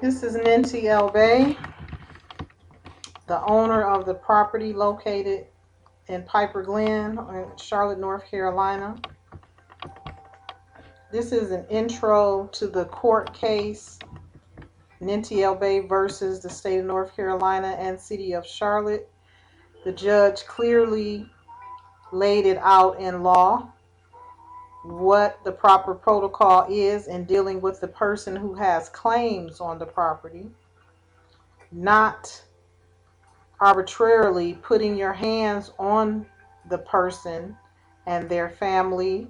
This is Ninti El Bey, the owner of the property located in Piper Glen in Charlotte, North Carolina. This is an intro to the court case, Ninti El Bey versus the state of North Carolina and city of Charlotte. The judge clearly laid it out in law what the proper protocol is in dealing with the person who has claims on the property, not arbitrarily putting your hands on the person and their family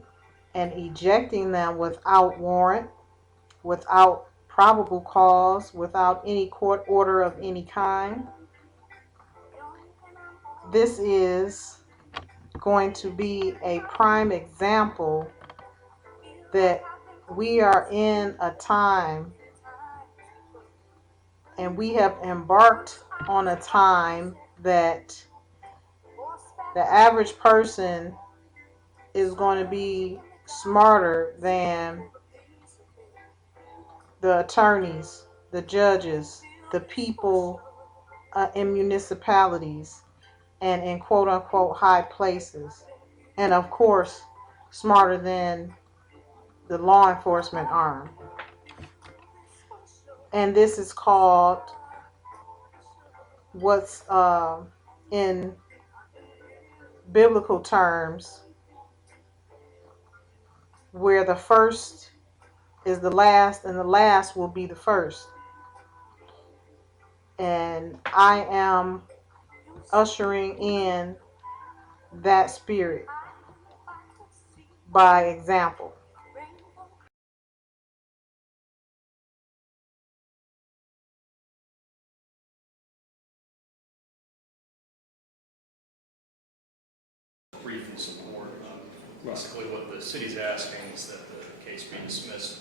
and ejecting them without warrant, without probable cause, without any court order of any kind. This is going to be a prime example that we are in a time and we have embarked on a time that the average person is going to be smarter than the attorneys, the judges, the people in municipalities and in quote unquote high places. And of course, smarter than the law enforcement arm. And this is called what's in biblical terms, where the first is the last and the last will be the first. And I am ushering in that spirit by example. Brief in support. Basically, what the city's asking is that the case be dismissed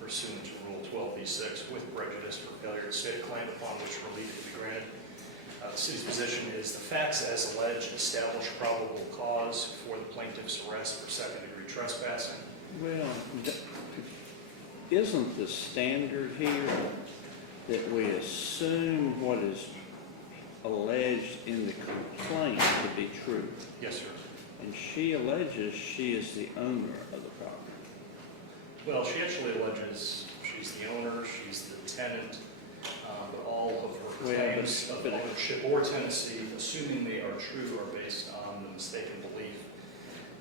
pursuant to Rule 12b-6 with prejudice for failure to state a claim upon which relief can be granted. The city's position is the facts as alleged establish probable cause for the plaintiff's arrest for second-degree trespassing. Well, isn't the standard here that we assume what is alleged in the complaint to be true? Yes, sir. And she alleges she is the owner of the property. Well, she actually alleges she's the owner, she's the tenant, but all of her claims of ownership or tenancy, assuming they are true, are based on the mistaken belief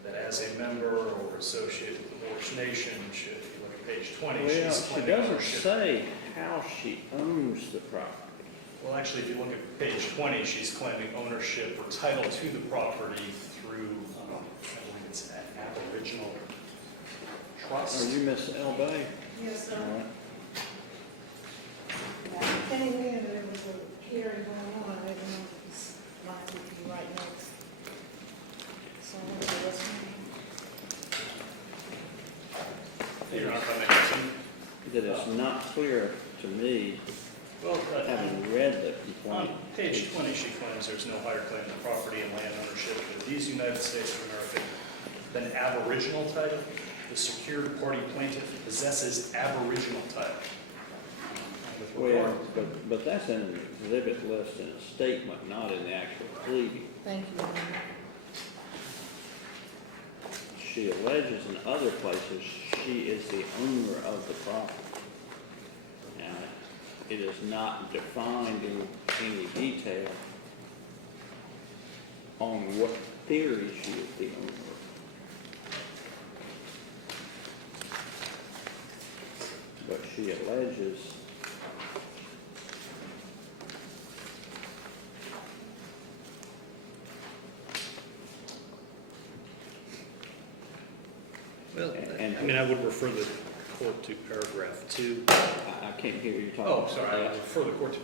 that as a member or associate with the Moorish nation, if you look at page 20, she's claiming doesn't ownership. say how she owns the property. Well, actually, if you look at page 20, she's claiming ownership or title to the property through, I believe it's an aboriginal trust. Are you Miss El Bey? Yes, sir. All right. I came in and there was a hearing going on. I didn't know if this line would be right next. So I'm going to listen. You're not going to make it. That it's not clear to me, Well, having read the on complaint. page 20, she claims there's no higher claim to property and land ownership of these United States of America than aboriginal title. The secured party plaintiff possesses aboriginal title. Well, but that's in an exhibit list in a statement, not in the actual pleading. Thank you. She alleges in other places she is the owner of the property. Now, it is not defined in any detail on what theory she is the owner of. But she alleges Well, and I mean, I would refer the court to paragraph 2. I can't hear you talking. Oh, sorry, I would refer the court to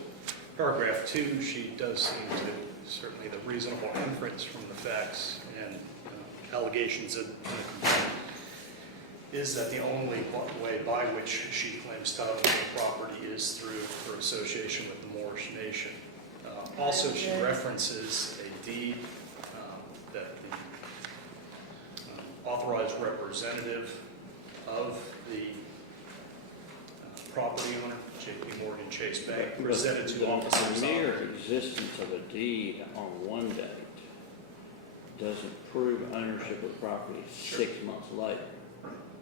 paragraph 2. She does seem to, certainly the reasonable inference from the facts and allegations in the complaint is that the only way by which she claims title to the property is through her association with the Moorish nation. Also, she references a deed that the authorized representative of the property owner, JP Morgan Chase Bank, presented to officers The mere on. existence of a deed on one date doesn't prove ownership of property Sure. 6 months later.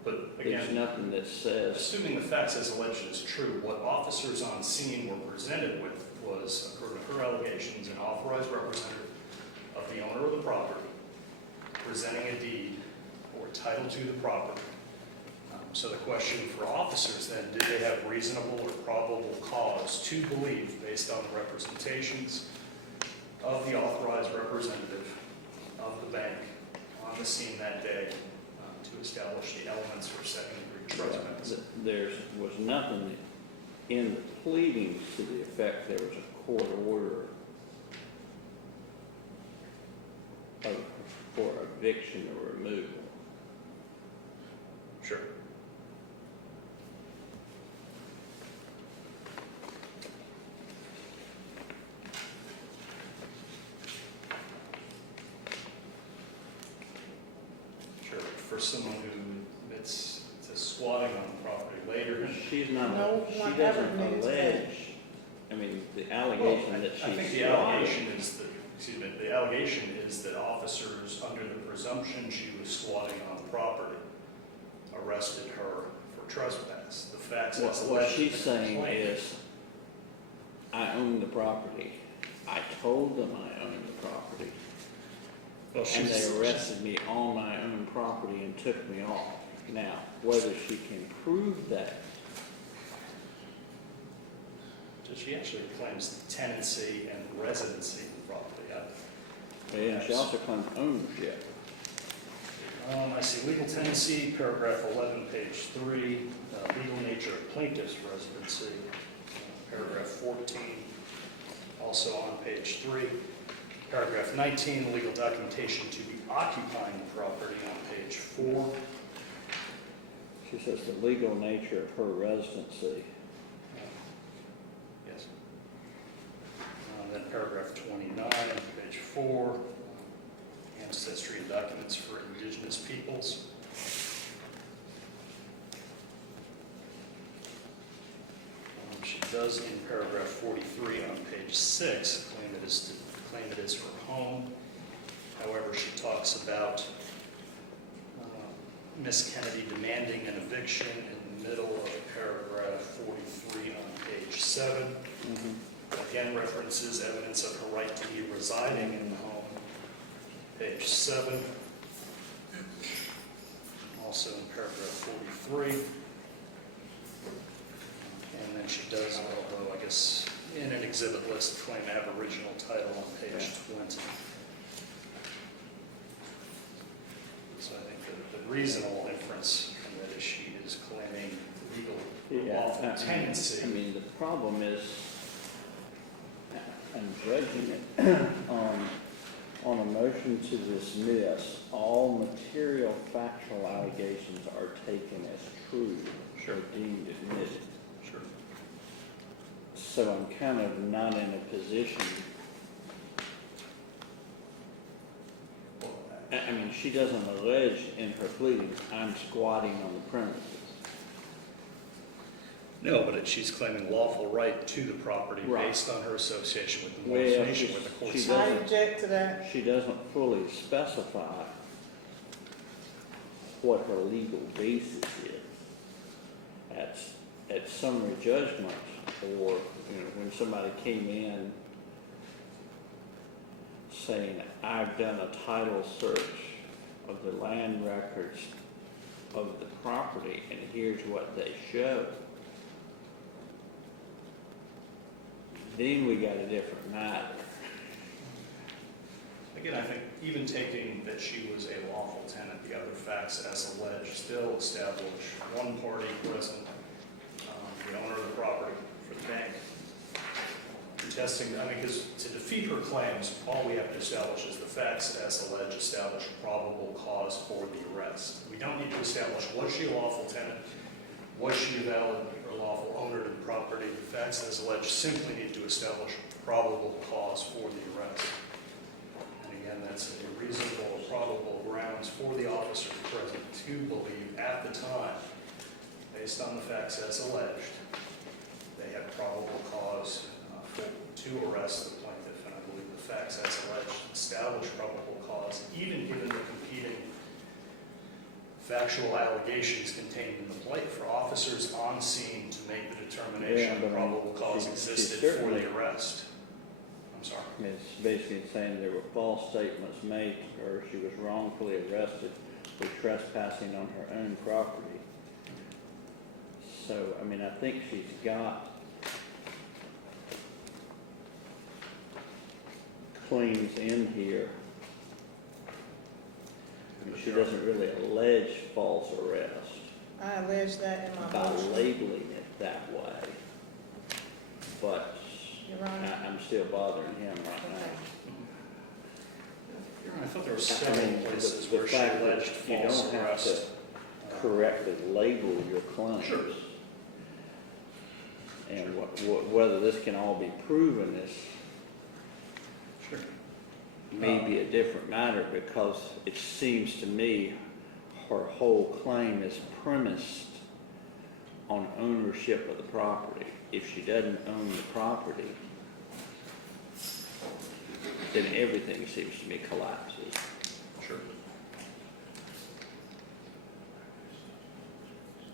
But There's again, nothing that says, assuming the facts as alleged is true, what officers on scene were presented with was, according to her allegations, an authorized representative of the owner of the property presenting a deed or title to the property. So the question for officers then, did they have reasonable or probable cause to believe, based on the representations of the authorized representative of the bank on the scene that day, to establish the elements for second-degree trespass? there was nothing in the pleadings to the effect there was a court order for eviction or removal. Sure. Sure, for someone who admits to squatting on the property later. She's not, No she one ever doesn't admitted to that. allege, I mean, the allegation that I think she the squatted. allegation is that, excuse me, the allegation is that officers, under the presumption she was squatting on property, arrested her for trespass. The facts as What alleged in she's the saying complaint- is, I own the property. I told them I owned the property. Well, And they she's, arrested me on my own property and took me off. Now, whether she can prove that, she actually claims tenancy and residency in the property. and she also claims ownership. I see legal tenancy, paragraph 11, page 3, legal nature of plaintiff's residency, paragraph 14, also on page 3. Paragraph 19, legal documentation to be occupying the property on page 4. She says the legal nature of her residency. Yes. Then paragraph 29, page 4, ancestry and documents for indigenous peoples. She does in paragraph 43 on page 6 claim it is her home. However, she talks about Miss Kennedy demanding an eviction in the middle of paragraph 43 on page 7. Again, references evidence of her right to be residing in the home, page 7. Also in paragraph 43. And then she does, although I guess in an exhibit list, claim aboriginal title on page 20. So I think the reasonable inference from that is she is claiming legal lawful tenancy. I mean, the problem is, I'm judging it on a motion to dismiss, all material factual allegations are taken as true Sure. or deemed admitted. Sure. So I'm kind of not in a position, I mean, she doesn't allege in her pleadings, I'm squatting on the premises. No, but she's claiming lawful right to the property Right. based on her association with the Well, information with the court. she I doesn't- object to that. She doesn't fully specify what her legal basis is. At summary judgment, or, when somebody came in saying, I've done a title search of the land records of the property, and here's what they show, then we got a different matter. Again, I think even taking that she was a lawful tenant, the other facts as alleged still establish one party present, the owner of the property for the bank. Contesting, because to defeat her claims, all we have to establish is the facts as alleged establish probable cause for the arrest. We don't need to establish, was she a lawful tenant? Was she a valid or lawful owner to the property? The facts as alleged simply need to establish probable cause for the arrest. And again, that's a reasonable or probable grounds for the officer present to believe at the time, based on the facts as alleged, they had probable cause to arrest the plaintiff, and I believe the facts as alleged establish probable cause, even given the competing factual allegations contained in the plate for officers on scene to make the determination that probable cause existed for the arrest. I'm sorry. It's basically saying there were false statements made to her. She was wrongfully arrested for trespassing on her own property. So, I mean, I think she's got claims in here. I mean, she doesn't really allege false arrest I allege that in my by motion. labeling it that way. But Your Honor. I'm still bothering him right Okay. now. Your Honor, I thought there were I several mean, places the where she fact that alleged you false don't have arrest. to correctly label your claims. Sure. And whether this can all be proven is Sure. maybe a different matter, because it seems to me her whole claim is premised on ownership of the property. If she doesn't own the property, then everything seems to me collapses. Sure.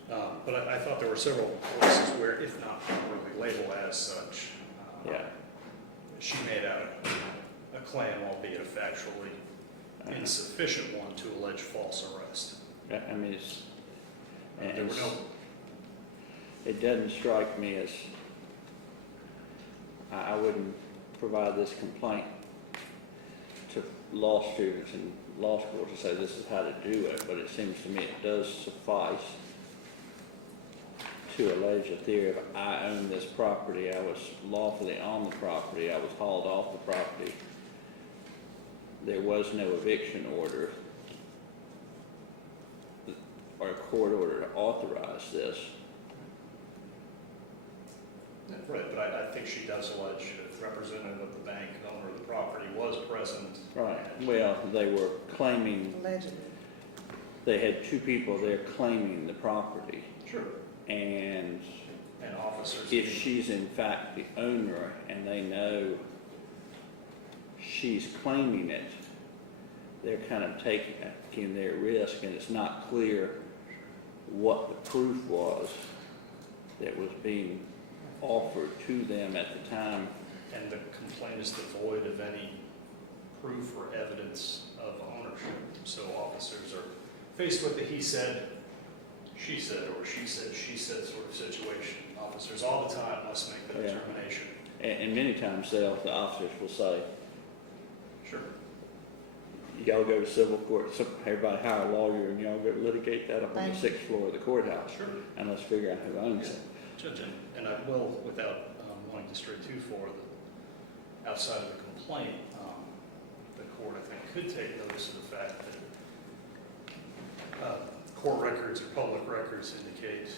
But I thought there were several places where, if not properly labeled as such, Yeah. she made out a claim, albeit a factually insufficient one, to allege false arrest. I mean, it's, There were no, it doesn't strike me as, I wouldn't provide this complaint to law students in law school to say this is how to do it, but it seems to me it does suffice to allege a theory of I own this property, I was lawfully on the property, I was hauled off the property, there was no eviction order or a court order to authorize this. right, but I think she does allege that the representative of the bank, owner of the property, was present. Right, well, they were claiming, Allegedly. they had two people there claiming the property, Sure. and And officers. if she's in fact the owner and they know she's claiming it, they're kind of taking their risk, and it's not clear what the proof was that was being offered to them at the time. And the complaint is devoid of any proof or evidence of ownership. So officers are faced with the he said, she said, or she said sort of situation. Officers all the time must make the Yeah. determination. And many times the officers will say, Sure. y'all go to civil court, so everybody hire a lawyer and y'all go litigate that up on the Thank you. 6th floor of the courthouse, Sure. and let's figure out who owns it. Judge, and I will, without wanting to stray too far, outside of the complaint, the court, I think, could take notice of the fact that court records or public records indicate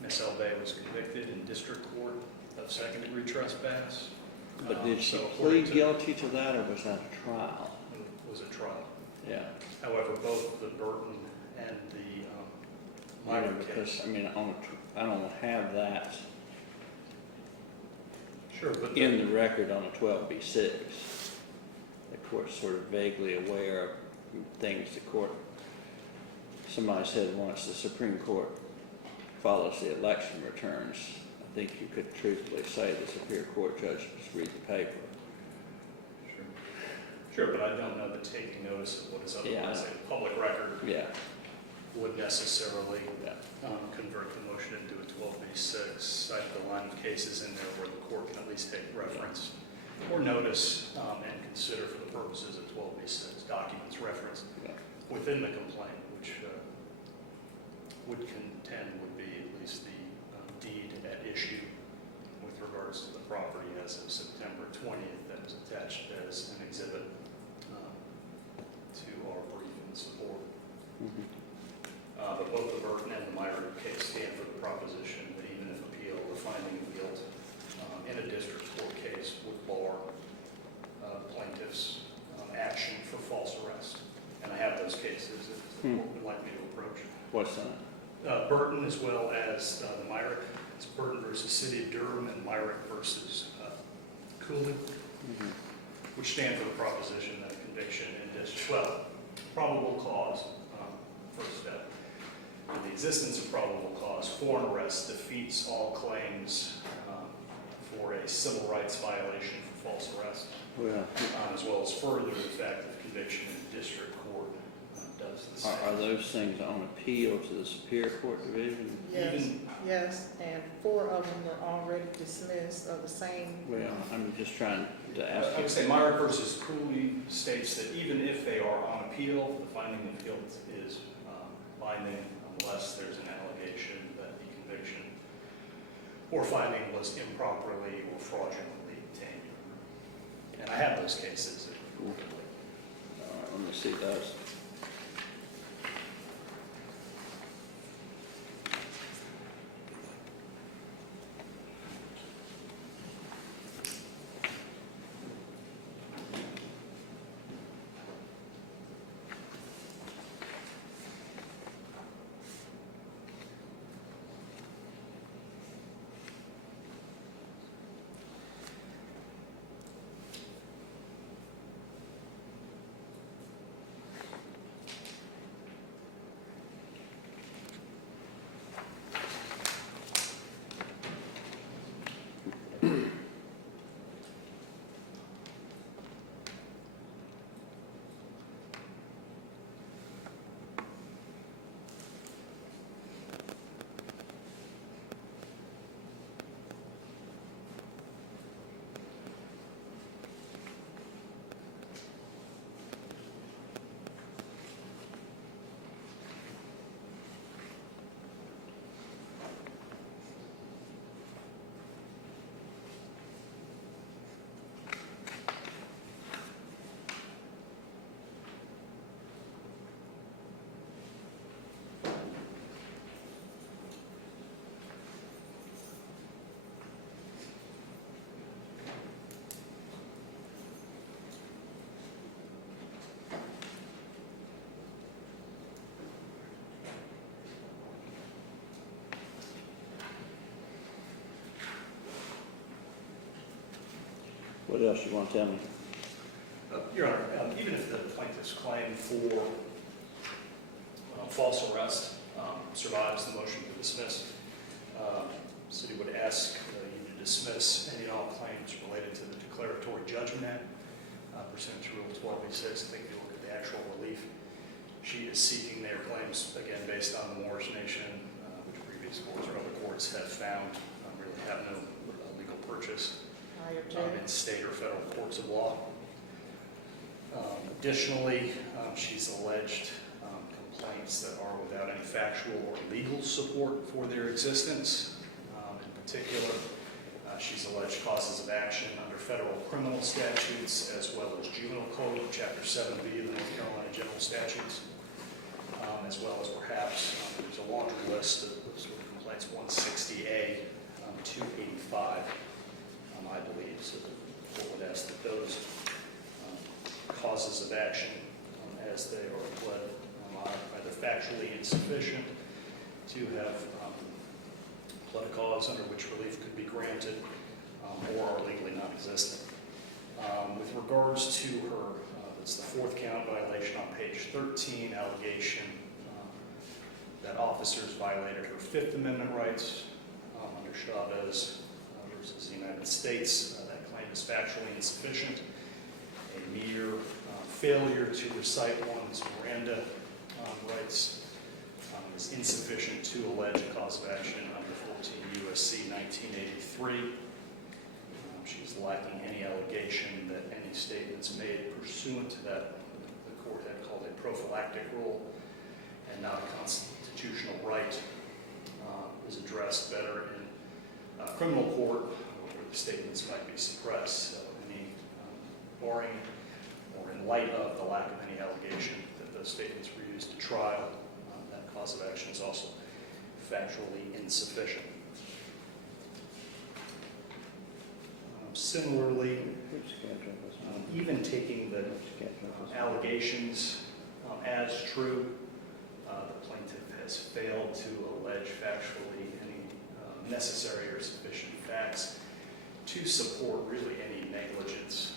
Ms. El Bey was convicted in district court of second-degree trespass. But did she So according plead to- guilty to that, or was that a trial? It was a trial. Yeah. However, both the Burton and the Yeah, minor because, case. I mean, I don't have that Sure, but in the record on a 12B6. The court's sort of vaguely aware of things the court, somebody said once, the Supreme Court follows the election returns. I think you could truthfully say the Superior Court judge just read the paper. Sure, but I don't know that taking notice of what is otherwise a public record Yeah, would necessarily yeah. convert the motion into a 12B6. I have the line of cases in there where the court can at least take reference or notice and consider for the purposes of 12B6 documents referenced Yeah. within the complaint, which would contend would be at least the deed at issue with regards to the property as of September 20th that was attached as an exhibit to our brief in support. Mhm. But both the Burton and the Myrick case stand for the proposition that even if appeal or finding of guilt in a district court case would bar plaintiff's action for false arrest. And I have those cases if the court would like me to approach. What's that? Burton as well as the Myrick. It's Burton versus City of Durham and Myrick versus Cooley, which stand for the proposition that a conviction in district, well, probable cause, first step. The existence of probable cause for an arrest defeats all claims for a civil rights violation for false arrest, Well, as well as further the fact that conviction in district court does the same. are those things on appeal to the Superior Court Division? Yes, Even- yes, and 4 of them were already dismissed of the same. Well, I'm just trying to ask I you. would say Myrick versus Cooley states that even if they are on appeal, the finding of guilt is binding unless there's an allegation that the conviction or finding was improperly or fraudulently obtained. And I have those cases. All right, let me see those. What else you want to tell me? Your Honor, even if the plaintiff's claim for false arrest survives the motion to dismiss, the city would ask you to dismiss any and all claims related to the Declaratory Judgment Act pursuant to Rule 12b-6. I think if you look at the actual relief, she is seeking their claims, again, based on the Morris Nation, which previous courts or other courts have found really have no legal purchase I object. in state or federal courts of law. Additionally, she's alleged complaints that are without any factual or legal support for their existence. In particular, she's alleged causes of action under federal criminal statutes as well as juvenile code, Chapter 7B of the North Carolina General Statutes, as well as perhaps there's a laundry list of sort of complaints, 160A, 285. I believe, so the court would ask that those causes of action, as they are pled, are either factually insufficient to have pled a cause under which relief could be granted, or are legally non-existent. With regards to her, it's the 4th count violation on page 13, allegation that officers violated her 5th Amendment rights under Chavez versus the United States. That claim is factually insufficient. A mere failure to recite one's Miranda rights is insufficient to allege a cause of action under 14 U.S.C. 1983. She's lacking any allegation that any statements made pursuant to that the court had called a prophylactic rule and not a constitutional right is addressed better in criminal court, where the statements might be suppressed. So any barring or in light of the lack of any allegation that those statements were used to trial, that cause of action is also factually insufficient. Similarly, even taking the allegations as true, the plaintiff has failed to allege factually any necessary or sufficient facts to support really any negligence,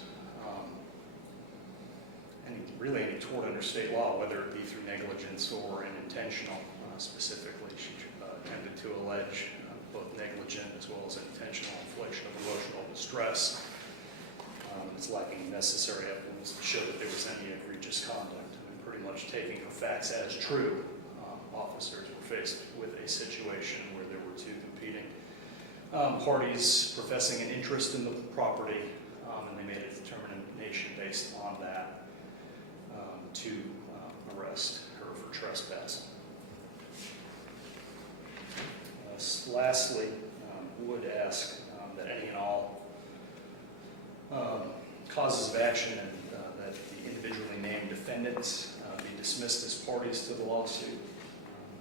any tort under state law, whether it be through negligence or an intentional. Specifically, she attempted to allege both negligent as well as intentional infliction of emotional distress. It's lacking necessary evidence to show that there was any egregious conduct. And pretty much taking the facts as true, officers were faced with a situation where there were two competing parties professing an interest in the property, and they made a determination based on that to arrest her for trespassing. Lastly, would ask that any and all causes of action and that the individually named defendants be dismissed as parties to the lawsuit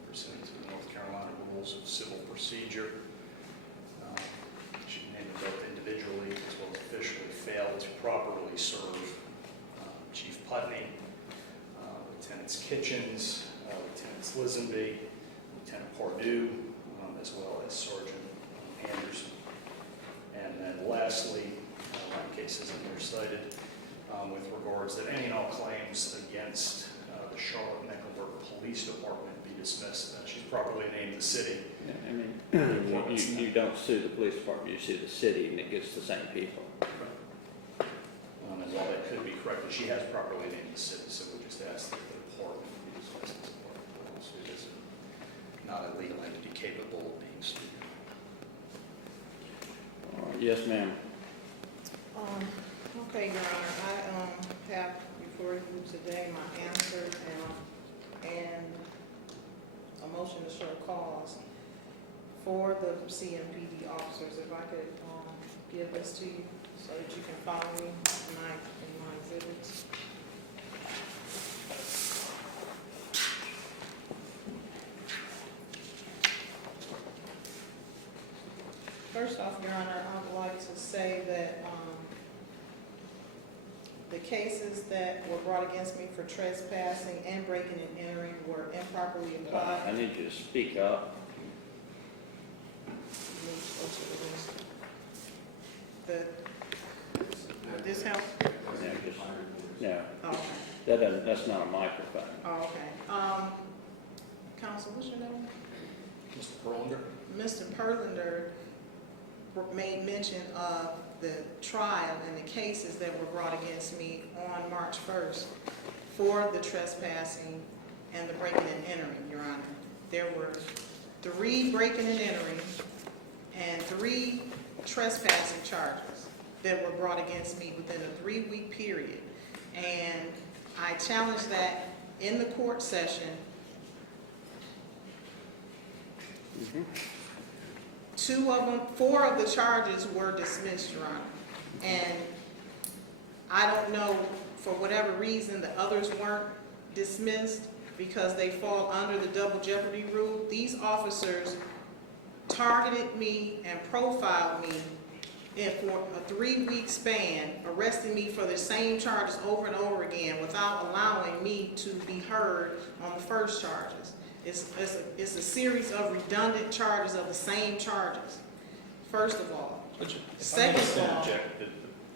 pursuant to the North Carolina Rules of Civil Procedure. She named them both individually as well as officially failed to properly serve Chief Putney, Lieutenants Kitchens, Lieutenants Lisenby, Lieutenant Pardue, as well as Sergeant Anderson. And then lastly, cases in there cited with regards that any and all claims against the Charlotte-Mecklenburg Police Department be dismissed. She's properly named the city. Yeah, I mean, you don't sue the police department, you sue the city, and it gets the same people. And while that could be corrected, she has properly named the city, so we just ask that the department be dismissed as part of the lawsuit as not a legal entity capable of being sued. Yes, ma'am. Okay, Your Honor, I have before you today my answer and a motion to show cause for the CMPD officers. If I could give this to you so that you can follow me tonight in my exhibits. First off, Your Honor, I would like to say that the cases that were brought against me for trespassing and breaking and entering were improperly applied. I need you to speak up. This help? No, Oh, okay. that's not a microphone. Oh, okay. Counsel, what's your name? Mr. Perlander? Mr. Perlander made mention of the trial and the cases that were brought against me on March 1st for the trespassing and the breaking and entering, Your Honor. There were 3 breaking and entering and 3 trespassing charges that were brought against me within a 3-week period. And I challenged that in the court session. 4 of the charges were dismissed, Your Honor. And I don't know, for whatever reason, the others weren't dismissed because they fall under the double jeopardy rule. These officers targeted me and profiled me for a 3-week span, arresting me for the same charges over and over again without allowing me to be heard on the first charges. It's a series of redundant charges of the same charges, first of all. Second of all, The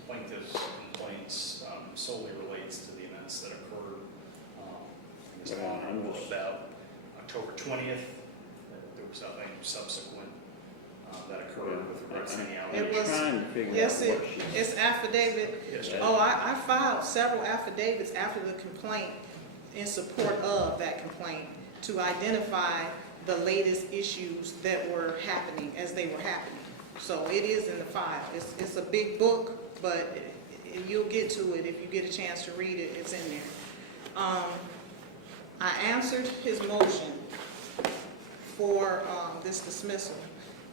plaintiff's complaints solely relates to the events that occurred about October 20th. There was nothing subsequent that occurred with regards to any allegations. It's affidavit. Yes, Oh, I filed several affidavits after the complaint in support of that complaint to identify the latest issues that were happening as they were happening. So it is in the file. It's a big book, but you'll get to it if you get a chance to read it. It's in there. I answered his motion for this dismissal.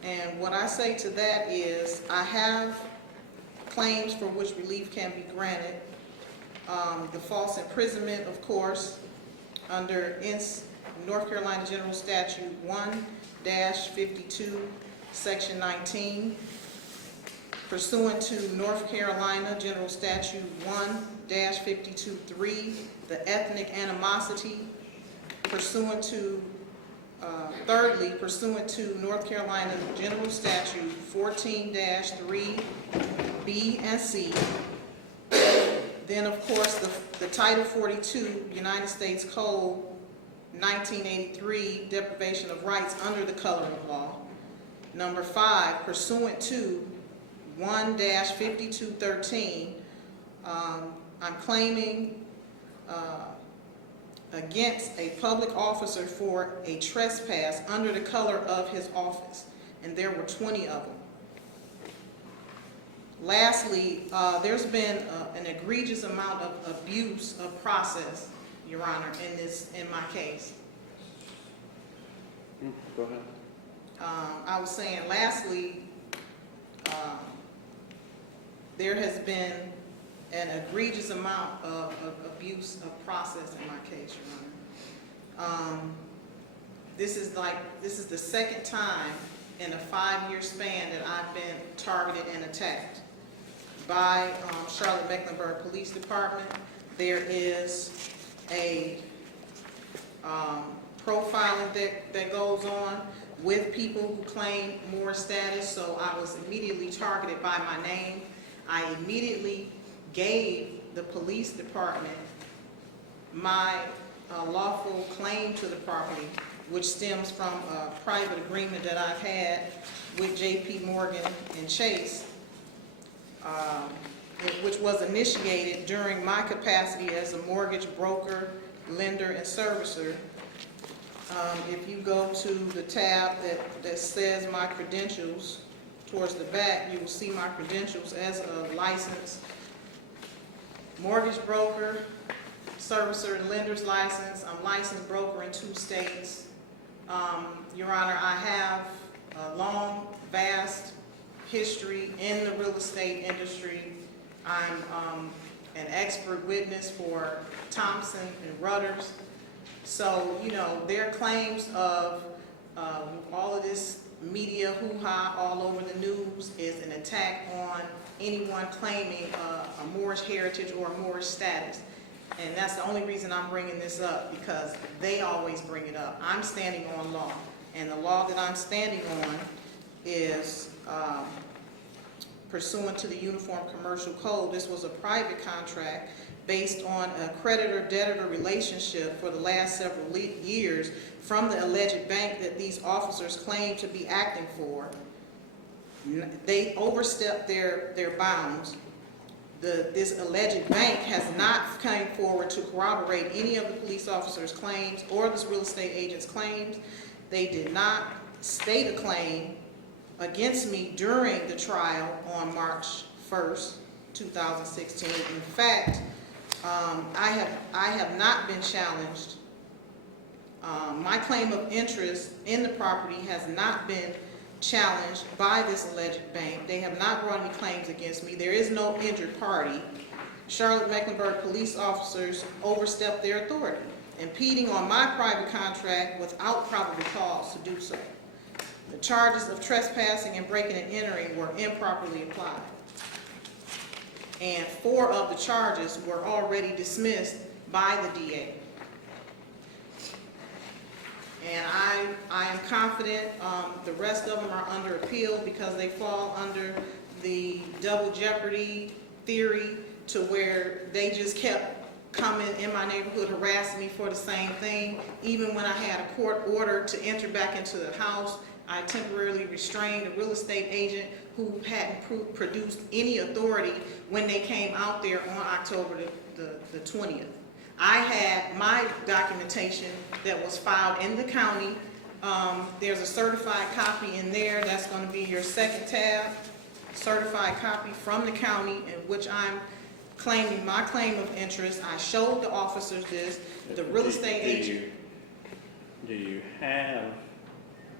And what I say to that is I have claims for which relief can be granted. The false imprisonment, of course, under North Carolina General Statute 1-52, Section 19, pursuant to North Carolina General Statute 1-52-3, the ethnic animosity, pursuant to Thirdly, pursuant to North Carolina General Statute 14-3B and C. Then, of course, the Title 42 United States Code 1983, deprivation of rights under the coloring law. Number 5, pursuant to 1-5213, I'm claiming against a public officer for a trespass under the color of his office, and there were 20 of them. Lastly, there's been an egregious amount of abuse of process, Your Honor, in my case. Go ahead. I was saying, lastly, there has been an egregious amount of abuse of process in my case, Your Honor. This is the second time in a 5-year span that I've been targeted and attacked by Charlotte Mecklenburg Police Department. There is a profiling that goes on with people who claim more status, so I was immediately targeted by my name. I immediately gave the police department my lawful claim to the property, which stems from a private agreement that I've had with J.P. Morgan and Chase, which was initiated during my capacity as a mortgage broker, lender, and servicer. If you go to the tab that says my credentials towards the back, you will see my credentials as a licensed mortgage broker, servicer, and lender's license. I'm licensed broker in 2 states. Your Honor, I have a long, vast history in the real estate industry. I'm an expert witness for Thompson and Rudders. So, you know, their claims of all of this media hoo-ha all over the news is an attack on anyone claiming a Moorish heritage or a Moorish status. And that's the only reason I'm bringing this up, because they always bring it up. I'm standing on law, and the law that I'm standing on is pursuant to the Uniform Commercial Code. This was a private contract based on a creditor-debtor relationship for the last several years from the alleged bank that these officers claim to be acting for. They overstepped their bounds. This alleged bank has not come forward to corroborate any of the police officers' claims or this real estate agent's claims. They did not state a claim against me during the trial on March 1st, 2016. In fact, I have not been challenged. My claim of interest in the property has not been challenged by this alleged bank. They have not brought any claims against me. There is no injured party. Charlotte Mecklenburg police officers overstepped their authority, impeding on my private contract without probable cause to do so. The charges of trespassing and breaking and entering were improperly applied, and 4 of the charges were already dismissed by the DA. And I am confident the rest of them are under appeal because they fall under the double jeopardy theory, to where they just kept coming in my neighborhood harassing me for the same thing. Even when I had a court order to enter back into the house, I temporarily restrained a real estate agent who hadn't produced any authority when they came out there on October the 20th. I had my documentation that was filed in the county. There's a certified copy in there. That's going to be your second tab. Certified copy from the county, in which I'm claiming my claim of interest. I showed the officers this. The real estate agent. Do you have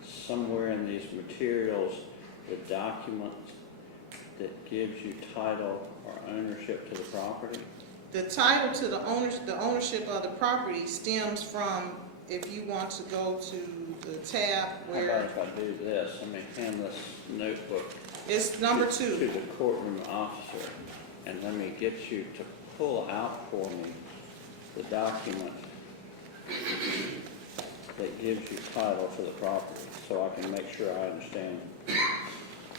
somewhere in these materials the document that gives you title or ownership to the property? The title to the ownership of the property stems from, if you want to go to the tab where... How about if I do this? Let me hand this notebook. It's number 2. To the courtroom officer, and let me get you to pull out for me the document that gives you title to the property, so I can make sure I understand.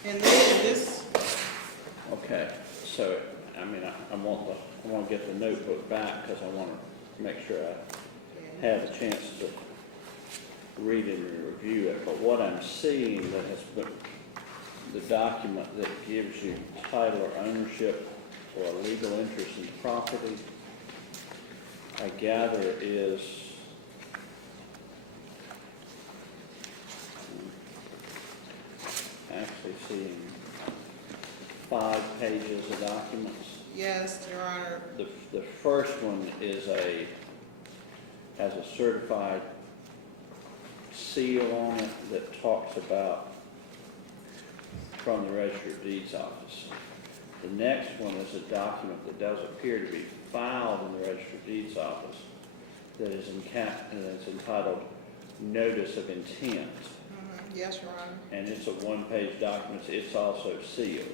And then this, Okay, so, I mean, I want to get the notebook back because I want to make sure I have a chance to read it and review it. But what I'm seeing that has been the document that gives you title or ownership or a legal interest in the property, I gather is actually seeing 5 pages of documents. yes, Your Honor, The first one has a certified seal on it that talks about from the Register of Deeds office. The next one is a document that does appear to be filed in the Register of Deeds office that is that's entitled Notice of Intent. yes, Your Honor, And it's a 1-page document. It's also sealed.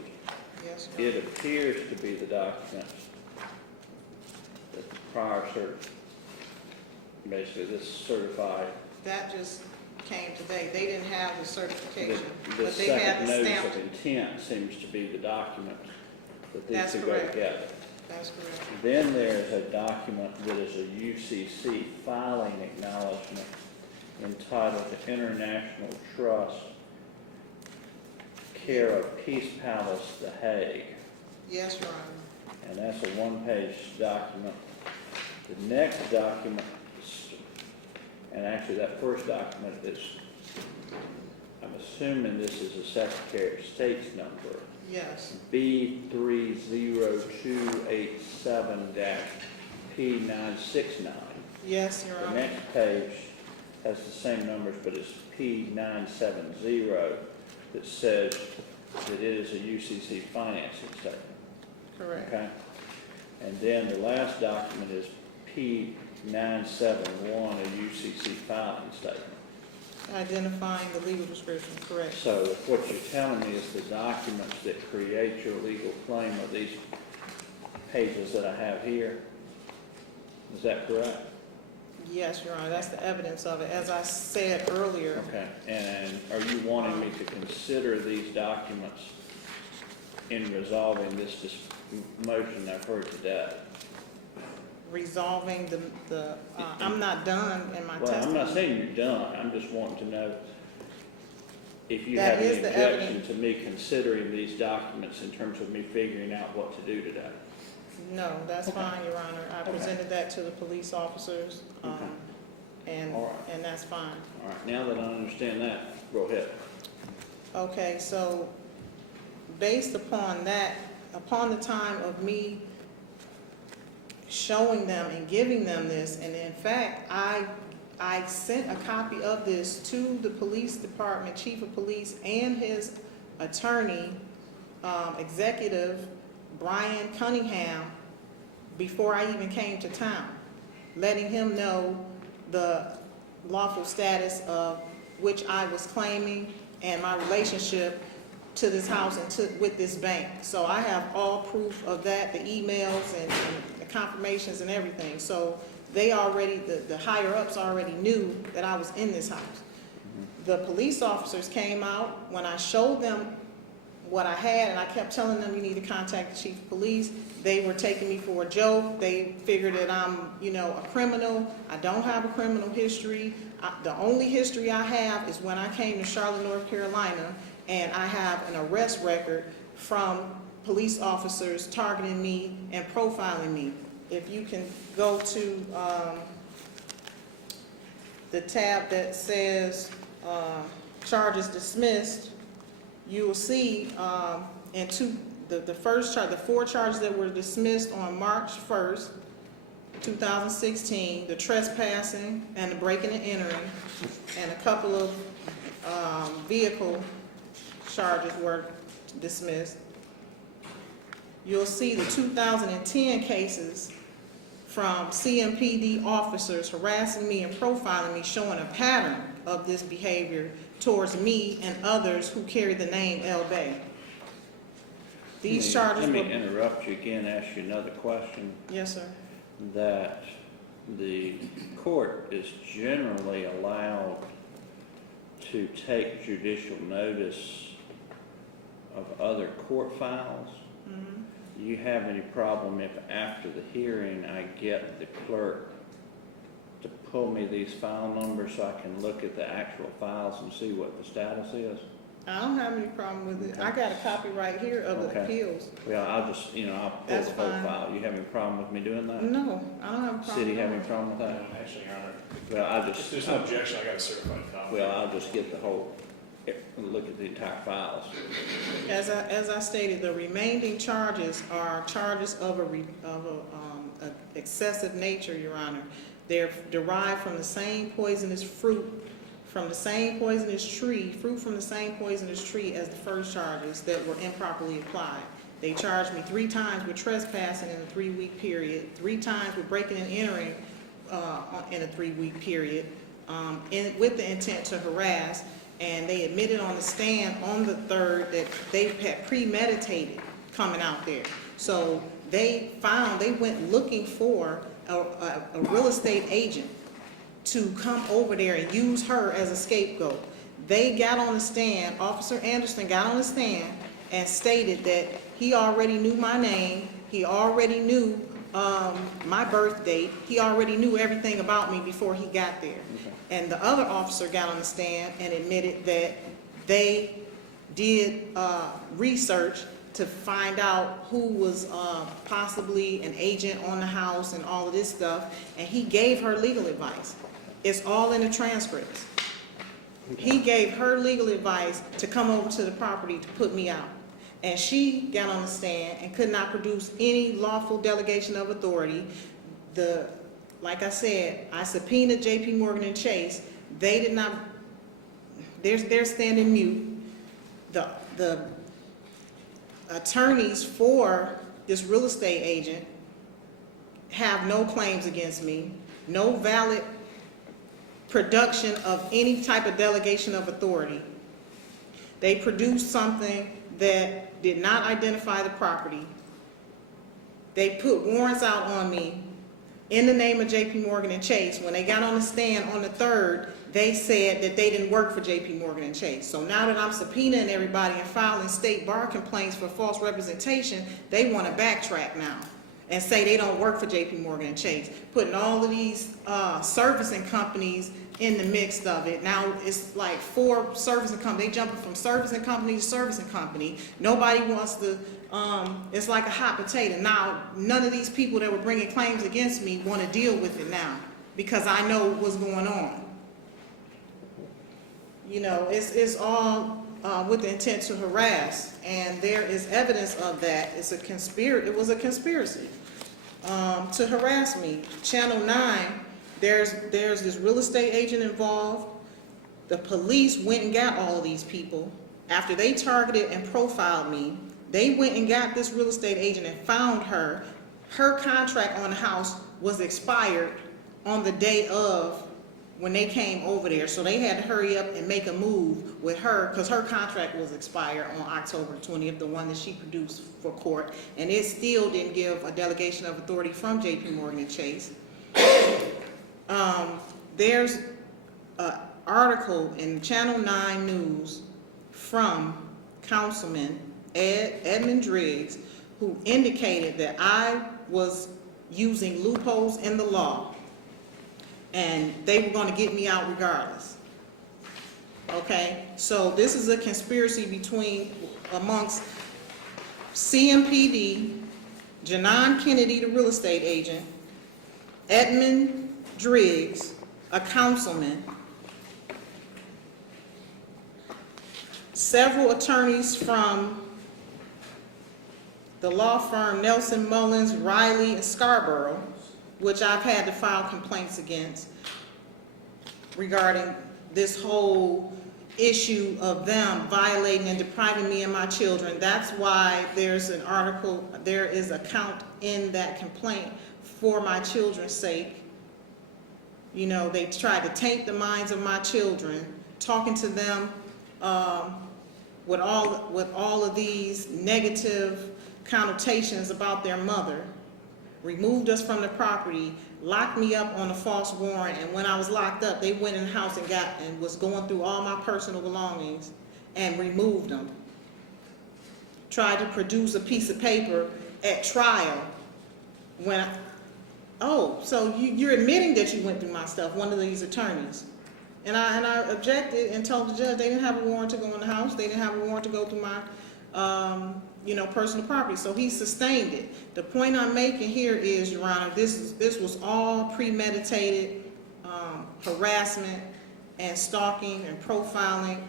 yes, Your It Honor. appears to be the document that the prior basically this certified, That just came today. They didn't have the the certification, the but they had second the notice stamp. of intent seems to be the document that these That's two go correct. together. That's correct. Then there's a document that is a UCC filing acknowledgement entitled the International Trust, care of Peace Palace, The Hague. Yes, Your Honor. And that's a 1-page document. The next document, and actually that first document is, I'm assuming this is a Secretary of State's number, Yes, B307-P969. yes, Your The Honor. next page has the same numbers, but it's P970 that says that it is a UCC financing statement. Correct. Okay? And then the last document is P971, a UCC filing statement. Identifying the legal description, correct. So what you're telling me is the documents that create your legal claim are these pages that I have here? Is that correct? Yes, Your Honor, that's the evidence of it. As I said earlier, Okay. And are you wanting me to consider these documents in resolving this motion I've heard today? resolving I'm not done in my Well, I'm testimony. not saying you're done, I'm just wanting to know if you That have any is the objection evidence. to me considering these documents in terms of me figuring out what to do today. No, that's Okay. fine, Your Honor. I Okay. presented that to the police officers, Okay. and, All right. and that's fine. All right, now that I understand that, go ahead. Okay, so based upon that, upon the time of me showing them and giving them this, and in fact, I sent a copy of this to the police department, chief of police, and his attorney, executive, Brian Cunningham, before I even came to town, letting him know the lawful status of which I was claiming and my relationship to this house and with this bank. So I have all proof of that, the emails and the confirmations and everything. So they already, the higher ups already knew that I was in this house. The police officers came out when I showed them what I had, and I kept telling them, you need to contact the chief of police. They were taking me for a joke. They figured that I'm, a criminal. I don't have a criminal history. The only history I have is when I came to Charlotte, North Carolina, and I have an arrest record from police officers targeting me and profiling me. If you can go to the tab that says charges dismissed, you will see the first charge, the 4 charges that were dismissed on March 1st, 2016, the trespassing and the breaking and entering, and a couple of vehicle charges were dismissed. You'll see the 2010 cases from CMPD officers harassing me and profiling me, showing a pattern of this behavior towards me and others who carry the name El Bey. These charges Let were... me interrupt you again, ask you another question. Yes, sir. That the court is generally allowed to take judicial notice of other court files. Mhm. Do you have any problem if after the hearing I get the clerk to pull me these file numbers so I can look at the actual files and see what the status is? I don't have any problem with it. Okay. I got a copy right here of the Okay. appeals. Well, I'll just, I'll pull That's the whole fine. file. You have any problem with me doing that? No, I don't have a problem. City have at any all. problem with that? Actually, Your Honor, Well, I'll if just, there's no objection, I got a certified copy. well, I'll just get the whole, look at the entire files. As I stated, the remaining charges are charges of a excessive nature, Your Honor. They're derived from the same poisonous fruit, from the same poisonous tree, fruit from the same poisonous tree as the first charges that were improperly applied. They charged me 3 times with trespassing in a 3-week period, 3 times with breaking and entering in a 3-week period, with the intent to harass. And they admitted on the stand on the 3rd that they had premeditated coming out there. So they went looking for a real estate agent to come over there and use her as a scapegoat. They got on the stand, Officer Anderson got on the stand and stated that he already knew my name, he already knew my birth date, he already knew everything about me before he got there. Okay. And the other officer got on the stand and admitted that they did research to find out who was possibly an agent on the house and all of this stuff, and he gave her legal advice. It's all in the transcripts. He gave her legal advice to come over to the property to put me out. And she got on the stand and could not produce any lawful delegation of authority. Like I said, I subpoenaed JP Morgan and Chase. They did not, they're standing mute. The attorneys for this real estate agent have no claims against me, no valid production of any type of delegation of authority. They produced something that did not identify the property. They put warrants out on me in the name of JP Morgan and Chase. When they got on the stand on the 3rd, they said that they didn't work for JP Morgan and Chase. So now that I'm subpoenaing everybody and filing state bar complaints for false representation, they want to backtrack now and say they don't work for JP Morgan and Chase, putting all of these servicing companies in the mix of it. Now it's like 4 servicing companies. They jumping from servicing company to servicing company. Nobody wants to, it's like a hot potato. Now, none of these people that were bringing claims against me want to deal with it now because I know what's going on. It's all with the intent to harass, and there is evidence of that. It was a conspiracy to harass me. Channel 9, there's this real estate agent involved. The police went and got all of these people. After they targeted and profiled me, they went and got this real estate agent and found her. Her contract on the house was expired on the day of when they came over there. So they had to hurry up and make a move with her because her contract was expired on October 20th, the one that she produced for court. And it still didn't give a delegation of authority from JP Morgan and Chase. There's an article in Channel 9 News from Councilman Edmund Driggs, who indicated that I was using loopholes in the law and they were going to get me out regardless. Okay, so this is a conspiracy amongst CMPD, Janan Kennedy, the real estate agent, Edmund Driggs, a councilman, several attorneys from the law firm Nelson Mullins, Riley, and Scarborough, which I've had to file complaints against regarding this whole issue of them violating and depriving me and my children. That's why there is a count in that complaint for my children's sake. They tried to taint the minds of my children, talking to them with all of these negative connotations about their mother, removed us from the property, locked me up on a false warrant, and when I was locked up, they went in the house and was going through all my personal belongings and removed them. Tried to produce a piece of paper at trial when so you're admitting that you went through my stuff, one of these attorneys. And I objected and told the judge they didn't have a warrant to go in the house. They didn't have a warrant to go through my, personal property. So he sustained it. The point I'm making here is, Your Honor, this was all premeditated harassment and stalking and profiling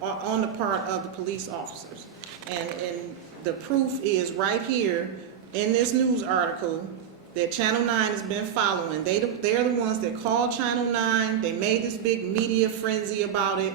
on the part of the police officers. And the proof is right here in this news article that Channel 9 has been following. They're the ones that called Channel 9. They made this big media frenzy about it.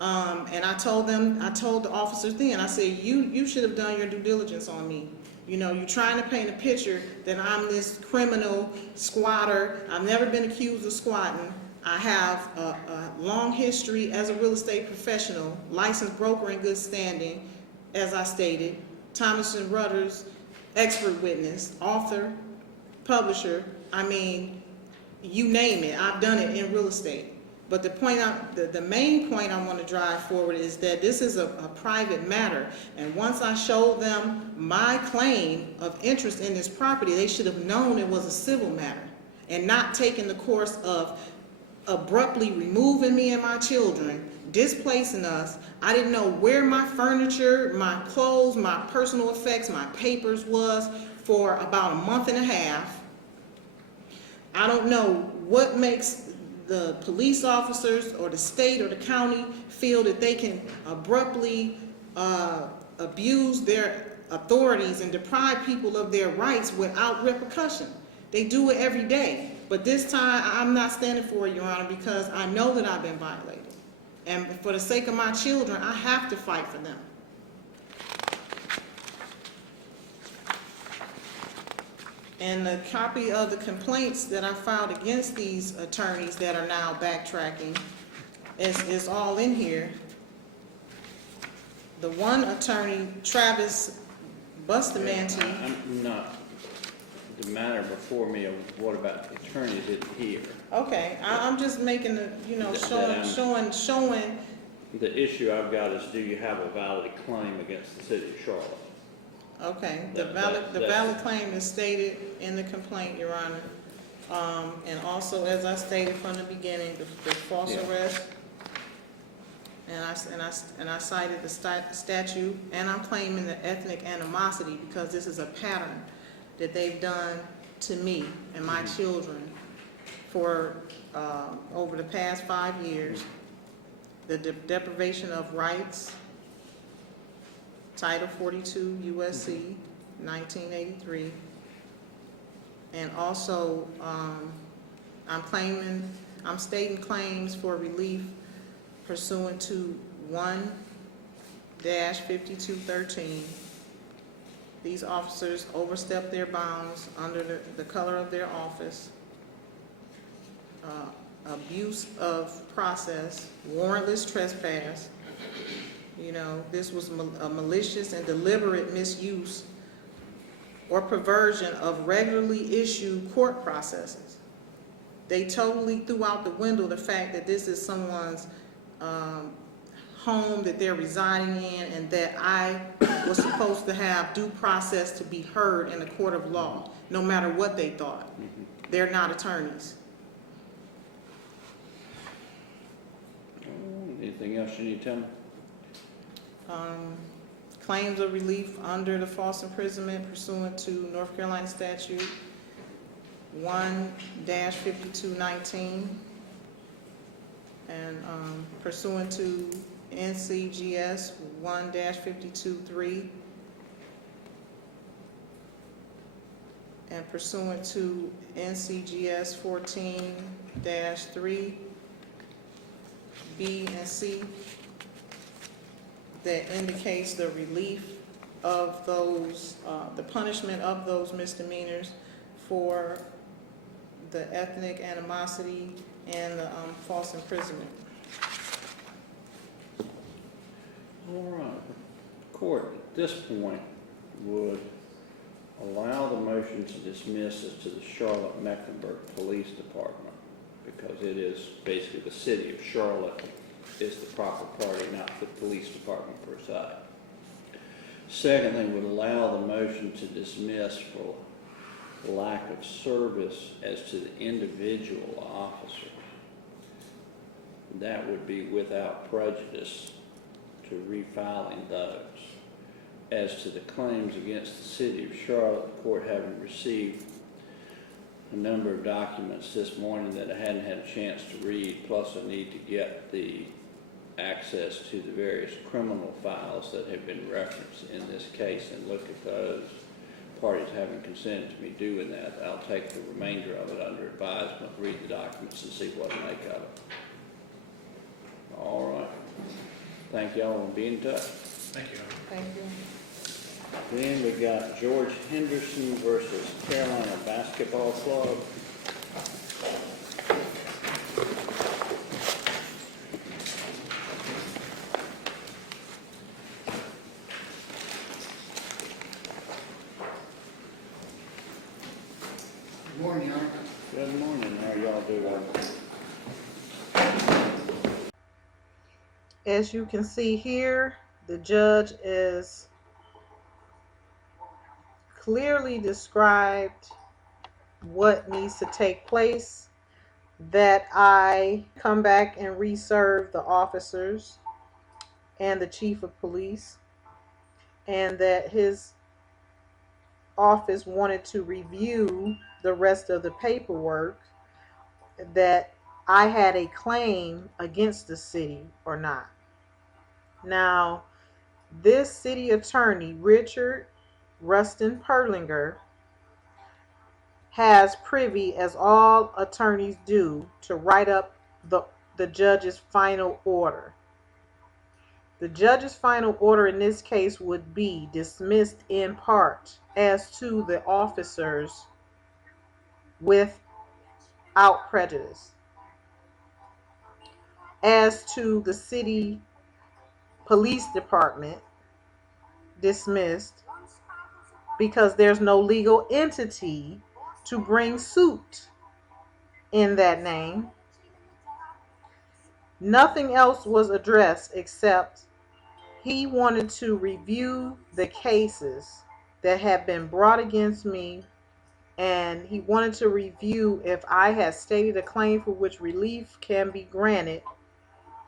And I told the officers then, I said, you should have done your due diligence on me. You're trying to paint a picture that I'm this criminal squatter. I've never been accused of squatting. I have a long history as a real estate professional, licensed broker in good standing, as I stated, Thomas and Rudders, expert witness, author, publisher. I mean, you name it. I've done it in real estate. But the main point I want to drive forward is that this is a private matter. And once I showed them my claim of interest in this property, they should have known it was a civil matter and not taken the course of abruptly removing me and my children, displacing us. I didn't know where my furniture, my clothes, my personal effects, my papers was for about a month and a half. I don't know what makes the police officers or the state or the county feel that they can abruptly abuse their authorities and deprive people of their rights without repercussion. They do it every day. But this time, I'm not standing for it, Your Honor, because I know that I've been violated. And for the sake of my children, I have to fight for them. And the copy of the complaints that I filed against these attorneys that are now backtracking is all in here. The one attorney, Travis Bustamante. I'm not, the matter before me of what about the attorneys in here. Okay, I'm just making the, showing. The issue I've got is, do you have a valid claim against the city of Charlotte? Okay, the valid claim is stated in the complaint, Your Honor. And also, as I stated from the beginning, the false arrest. And I cited the statute, and I'm claiming the ethnic animosity because this is a pattern that they've done to me and my children for over the past 5 years. The deprivation of rights, Title 42 USC 1983, and also I'm stating claims for relief pursuant to 1-5213. These officers overstepped their bounds under the color of their office, abuse of process, warrantless trespass. This was a malicious and deliberate misuse or perversion of regularly issued court processes. They totally threw out the window the fact that this is someone's home that they're residing in, and that I was supposed to have due process to be heard in a court of law, no matter what they thought. They're not attorneys. Anything else you need to tell me? Claims of relief under the false imprisonment pursuant to North Carolina statute 1-5219, and pursuant to NCGS 1-523, and pursuant to NCGS 14-3 B and C, that indicates the relief of those, the punishment of those misdemeanors for the ethnic animosity and the false imprisonment. All right. Court, at this point, would allow the motion to dismiss as to the Charlotte-Mecklenburg Police Department, because it is basically the city of Charlotte is the proper party, not the police department per se. Secondly, would allow the motion to dismiss for lack of service as to the individual officers. That would be without prejudice to refiling those. As to the claims against the city of Charlotte, the court having received a number of documents this morning that I hadn't had a chance to read, plus I need to get the access to the various criminal files that have been referenced in this case and look at those. Parties having consented to me doing that, I'll take the remainder of it under advisement, read the documents and see what to make of it. All right. Thank y'all and be in touch. Thank you. Thank you. Then we got George Henderson versus Carolina Basketball Club. Good morning, Your Honor. Good morning. How y'all doing? As you can see here, the judge is clearly described what needs to take place, that I come back and reserve the officers and the chief of police, and that his office wanted to review the rest of the paperwork, that I had a claim against the city or not. Now, this city attorney, Richard Rustin Perlinger, has privy, as all attorneys do, to write up the judge's final order. The judge's final order in this case would be dismissed in part as to the officers without prejudice. As to the city police department, dismissed because there's no legal entity to bring suit in that name. Nothing else was addressed except he wanted to review the cases that have been brought against me, and he wanted to review if I had stated a claim for which relief can be granted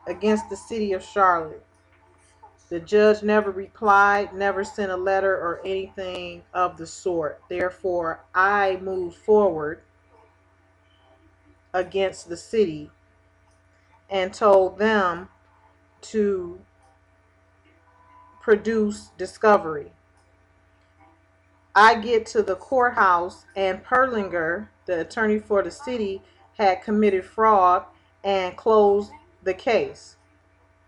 against the city of Charlotte. The judge never replied, never sent a letter or anything of the sort. Therefore, I moved forward against the city and told them to produce discovery. I get to the courthouse and Perlinger, the attorney for the city, had committed fraud and closed the case.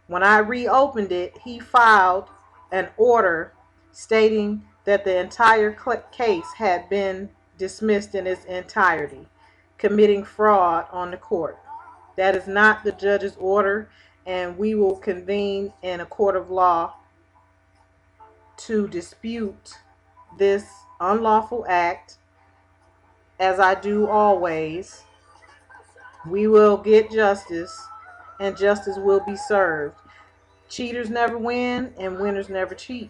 When I reopened it, he filed an order stating that the entire case had been dismissed in its entirety, committing fraud on the court. That is not the judge's order, and we will convene in a court of law to dispute this unlawful act, as I do always. We will get justice, and justice will be served. Cheaters never win, and winners never cheat.